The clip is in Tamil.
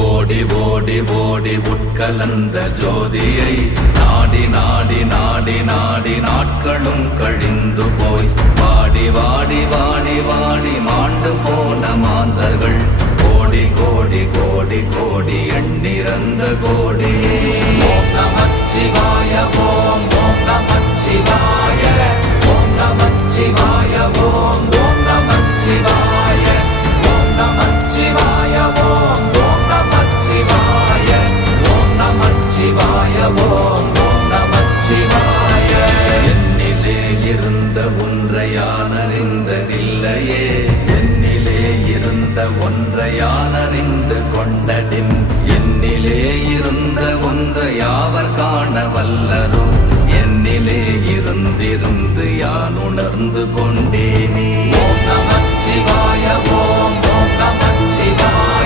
ஓடி ஓடி ஓடி உட்கலந்த ஜோதியை நாடி நாடி நாடி நாடி நாட்களும் கழிந்து போய் வாடி வாடி வாடி வாடி மாண்டு போன மாந்தர்கள் கோடி கோடி கோடி கோடி எண்ணிறந்த கோடியே. ஓம் நமச்சிவாய ஓம் ஓம் நமச்சிவாய ஓம் நமச்சிவாய ஓம் ஓம் நமச்சிவாய ஓம் நமச்சிவாய ஓம் ஓம் நமச்சிவாய ஓம் நமச்சிவாய ஓம் ஓம் நமச்சிவாய. என்னிலே இருந்த ஒன்றை யான் அறிந்ததில்லையே, என்னிலே இருந்த ஒன்றை யான் அறிந்து கொண்ட